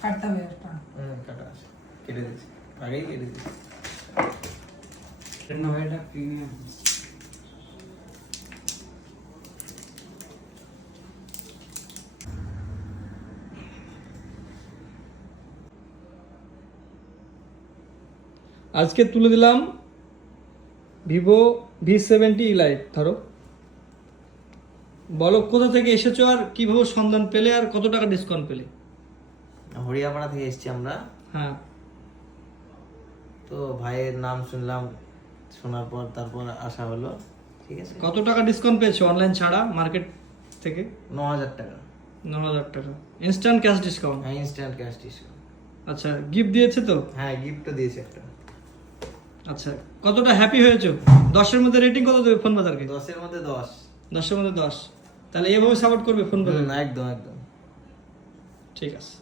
কাটতে হবে একটা। কাটা আছে, কেটে দিচ্ছি, আগেই কেটে দিচ্ছি। নয়টা প্রিমিয়াম। আজকে তুলে দিলাম ভিভো V70 লাইট। ধরো, বলো কোথা থেকে এসেছো আর কিভাবে সন্ধান পেলে আর কত টাকা ডিসকাউন্ট পেলে? হরিয়াপাড়া থেকে এসেছি আমরা। হ্যাঁ, তো ভাইয়ের নাম শুনলাম, শোনার পর তারপর আসা হলো। ঠিক আছে। কত টাকা ডিসকাউন্ট পেয়েছো অনলাইন ছাড়া মার্কেট থেকে? 9,000 টাকা। 9,000 টাকা ইনস্ট্যান্ট ক্যাশ ডিসকাউন্ট। হ্যাঁ, ইনস্ট্যান্ট ক্যাশ ডিসকাউন্ট। আচ্ছা, গিফট দিয়েছে তো? হ্যাঁ, গিফটও দিয়েছে একটা। আচ্ছা, কতটা হ্যাপি হয়েছো? 10-এর মধ্যে রেটিং কত দেবে ফোন বাজারকে? 10-এর মধ্যে 10। 10-এর মধ্যে 10। তাহলে এভাবে সাপোর্ট করবে ফোন বাজার? একদম একদম। ঠিক আছে।